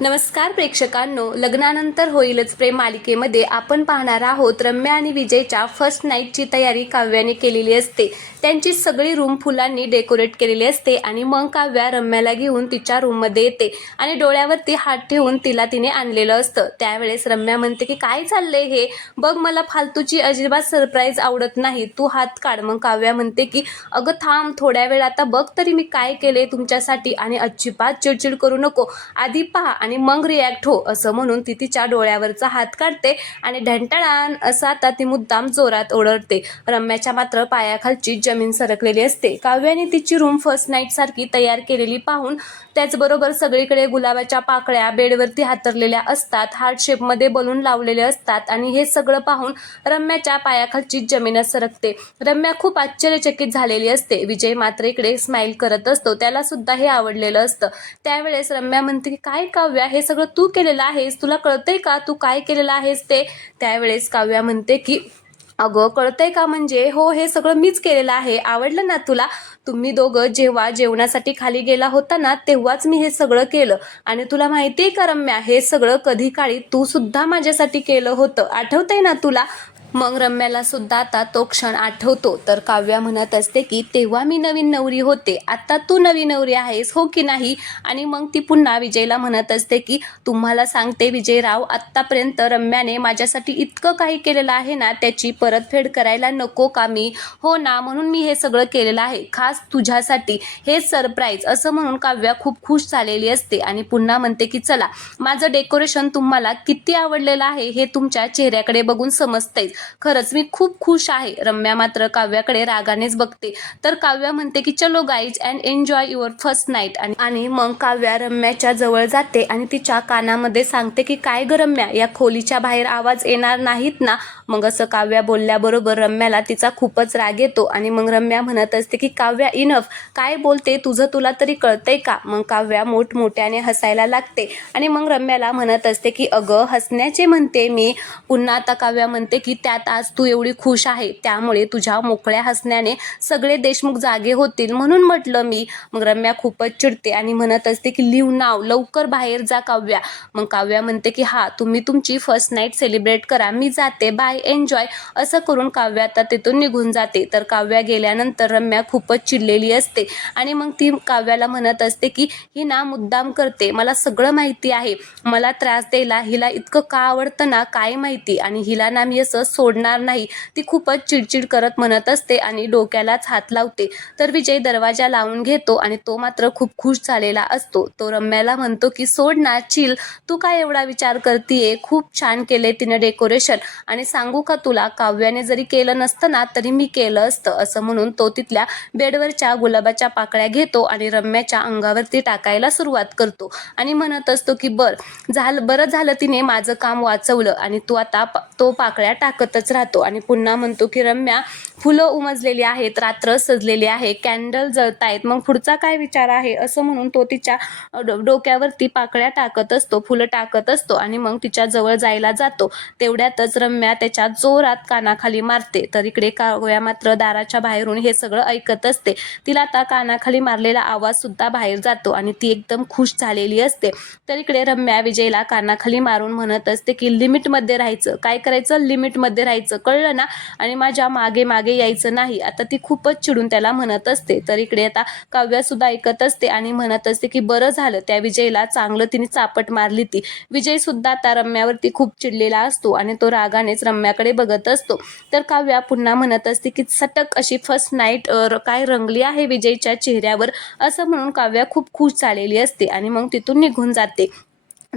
नमस्कार प्रेक्षकांनो, लग्नानंतर होईलच प्रेम मालिकेमध्ये आपण पाहणार आहोत रम्या आणि विजयच्या फर्स्ट नाईटची तयारी काव्याने केलेली असते. त्यांची सगळी रूम फुलांनी डेकोरेट केलेली असते आणि मग काव्या रम्याला घेऊन तिच्या रूममध्ये येते आणि डोळ्यावरती हात ठेवून तिने आणलेलं असतं. त्यावेळेस रम्या म्हणते की काय चाललंय हे, बघ मला फालतूची अजिबात सरप्राईज आवडत नाही, तू हात काढ. मग काव्या म्हणते की अगं थांब थोड्या वेळ, आता बघ तरी मी काय केले तुमच्यासाठी आणि अजिबात चिडचिड करू नको, आधी पहा आणि मग रिॲक्ट हो, असं म्हणून ती तिच्या डोळ्यावरचा हात काढते आणि ढंटाळान असं आता ती मुद्दाम जोरात ओरडते. रम्याच्या मात्र पायाखालची जमीन सरकलेली असते. काव्याने तिची रूम फर्स्ट नाईट सारखी तयार केलेली पाहून, त्याचबरोबर सगळीकडे गुलाबाच्या पाकळ्या बेडवरती हातरलेल्या असतात, हार्ट शेपमध्ये बलून लावलेले असतात आणि हे सगळं पाहून रम्याच्या पायाखालची जमीनच सरकते. रम्या खूप आश्चर्यचकित झालेली असते. विजय मात्र इकडे स्माइल करत असतो, त्याला सुद्धा हे आवडलेलं असतं. त्यावेळेस रम्या म्हणते की काय काव्या, हे सगळं तू केलेलं आहेस, तुला कळतंय का तू काय केलेलं आहेस ते? त्यावेळेस काव्या म्हणते की अगं कळतंय का, म्हणजे हो हे सगळं मीच केलेलं आहे, आवडलं ना तुला? तुम्ही दोघं जेव्हा जेवणासाठी खाली गेला होता ना, तेव्हाच मी हे सगळं केलं. आणि तुला माहितीये का रम्या, हे सगळं कधी काळी तू सुद्धा माझ्यासाठी केलं होतं, आठवतंय ना तुला? मग रम्याला सुद्धा आता तो क्षण आठवतो. तर काव्या म्हणत असते की तेव्हा मी नवीन नवरी होते, आता तू नवी नवरी आहेस, हो की नाही? आणि मग ती पुन्हा विजयला म्हणत असते की तुम्हाला सांगते विजयराव, आत्तापर्यंत रम्याने माझ्यासाठी इतकं काही केलेलं आहे ना, त्याची परतफेड करायला नको का मी? हो ना, म्हणून मी हे सगळं केलेलं आहे खास तुझ्यासाठी, हे सरप्राईज, असं म्हणून काव्या खूप खुश झालेली असते आणि पुन्हा म्हणते की चला, माझं डेकोरेशन तुम्हाला किती आवडलेलं आहे हे तुमच्या चेहऱ्याकडे बघून समजतंय, खरंच मी खूप खुश आहे. रम्या मात्र काव्याकडे रागानेच बघते. तर काव्या म्हणते की चलो guys and enjoy your first night. आणि मग काव्या रम्याच्या जवळ जाते आणि तिच्या कानामध्ये सांगते की काय ग रम्या, या खोलीच्या बाहेर आवाज येणार नाहीत ना? मग असं काव्या बोलल्याबरोबर रम्याला तिचा खूपच राग येतो आणि मग रम्या म्हणत असते की काव्या इनफ, काय बोलते तुझं तुला तरी कळतंय का? मग काव्या मोठमोठ्याने हसायला लागते आणि मग रम्याला म्हणत असते की अगं हसण्याचे म्हणते मी. पुन्हा आता काव्या म्हणते की त्यात आज तू एवढी खुश आहे, त्यामुळे तुझ्या मोकळ्या हसण्याने सगळे देशमुख जागे होतील म्हणून म्हटलं मी. मग रम्या खूपच चिडते आणि म्हणत असते की लिव्ह नाव, लवकर बाहेर जा काव्या. मग काव्या म्हणते की हा, तुम्ही तुमची फर्स्ट नाईट सेलिब्रेट करा, मी जाते, बाय, एन्जॉय. असं करून काव्या आता तिथून निघून जाते. तर काव्या गेल्यानंतर रम्या खूपच चिडलेली असते आणि मग ती काव्याला म्हणत असते की ही ना मुद्दाम करते, मला सगळं माहिती आहे, मला त्रास द्यायला हिला इतकं का आवडतं ना काय माहिती, आणि हिला ना मी असं सोडणार नाही. ती खूपच चिडचिड करत म्हणत असते आणि डोक्यालाच हात लावते. तर विजय दरवाजा लावून घेतो आणि तो मात्र खूप खुश झालेला असतो. तो रम्याला म्हणतो की सोड ना, चिल, तू काय एवढा विचार करतीये, खूप छान केले तिने डेकोरेशन, आणि सांगू का तुला, काव्याने जरी केलं नसतं ना तरी मी केलं असतं. असं म्हणून तो तिथल्या बेडवरच्या गुलाबाच्या पाकळ्या घेतो आणि रम्याच्या अंगावरती टाकायला सुरुवात करतो आणि म्हणत असतो की बरं झालं तिने माझं काम वाचवलं. आणि तो आता तो पाकळ्या टाकतच राहतो आणि पुन्हा म्हणतो की रम्या, फुलं उमजलेली आहेत, रात्र सजलेली आहे, कॅन्डल जळतायत, मग पुढचा काय विचार आहे? असं म्हणून तो तिच्या डोक्यावरती पाकळ्या टाकत असतो, फुलं टाकत असतो आणि मग तिच्या जवळ जायला जातो. तेवढ्यातच रम्या त्याच्या जोरात कानाखाली मारते. तर इकडे काव्या मात्र दाराच्या बाहेरून हे सगळं ऐकत असते. तिला आता कानाखाली मारलेला आवाज सुद्धा बाहेर जातो आणि ती एकदम खुश झालेली असते. तर इकडे रम्या विजयला कानाखाली मारून म्हणत असते की लिमिटमध्ये राहायचं, काय करायचं, लिमिटमध्ये राहायचं, कळलं ना, आणि माझ्या मागे मागे यायचं नाही. आता ती खूपच चिडून त्याला म्हणत असते. तर इकडे आता काव्या सुद्धा ऐकत असते आणि म्हणत असते की बरं झालं त्या विजयला चांगलं तिने चापट मारली ती. विजय सुद्धा आता रम्यावरती खूप चिडलेला असतो आणि तो रागानेच रम्याकडे बघत असतो. तर काव्या पुन्हा म्हणत असते की सटक अशी फर्स्ट नाईट काय रंगली आहे विजयच्या चेहऱ्यावर, असं म्हणून काव्या खूप खुश झालेली असते आणि मग तिथून निघून जाते.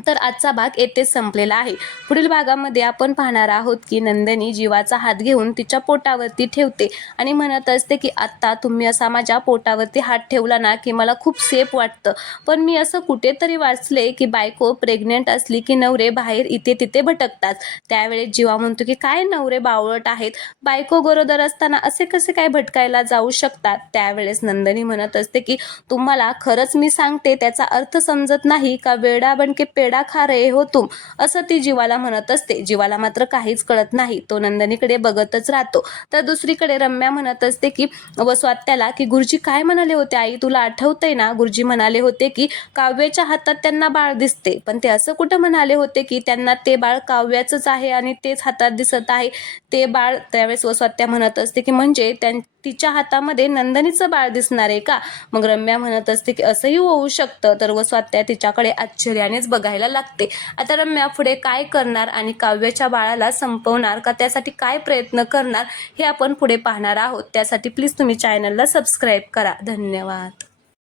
तर आजचा भाग येथेच संपलेला आहे. पुढील भागामध्ये आपण पाहणार आहोत की नंदिनी जीवाचा हात घेऊन तिच्या पोटावरती ठेवते आणि म्हणत असते की आत्ता तुम्ही असा माझ्या पोटावरती हात ठेवला ना की मला खूप सेफ वाटतं, पण मी असं कुठेतरी वाचले की बायको प्रेग्नेंट असली की नवरे बाहेर इथे तिथे भटकतात. त्यावेळेस जीवा म्हणतो की काय नवरे बावळट आहेत, बायको गरोदर असताना असे कसे काय भटकायला जाऊ शकतात? त्यावेळेस नंदिनी म्हणत असते की तुम्हाला खरंच मी सांगते त्याचा अर्थ समजत नाही का, वेडा बनके पेढा खा रहे हो तुम, असं ती जीवाला म्हणत असते. जीवाला मात्र काहीच कळत नाही. तो नंदिनीकडे बघतच राहतो. तर दुसरीकडे रम्या म्हणत असते की स्वात्याला की गुरुजी काय म्हणाले होते आई, तुला आठवतंय ना? गुरुजी म्हणाले होते की काव्याच्या हातात त्यांना बाळ दिसते. पण ते असं कुठं म्हणाले होते की त्यांना ते बाळ काव्याचंच आहे आणि तेच हातात दिसत आहे ते बाळ. त्यावेळेस स्वात्या म्हणत असते की म्हणजे तिच्या हातामध्ये नंदिनीचं बाळ दिसणार आहे का? मग रम्या म्हणत असते की असंही होऊ शकतं. तर स्वात्या तिच्याकडे आश्चर्यानेच बघायला लागते. आता रम्या पुढे काय करणार आणि काव्याच्या बाळाला संपवणार का, त्यासाठी काय प्रयत्न करणार हे आपण पुढे पाहणार आहोत. त्यासाठी प्लीज तुम्ही चॅनलला सबस्क्राईब करा. धन्यवाद.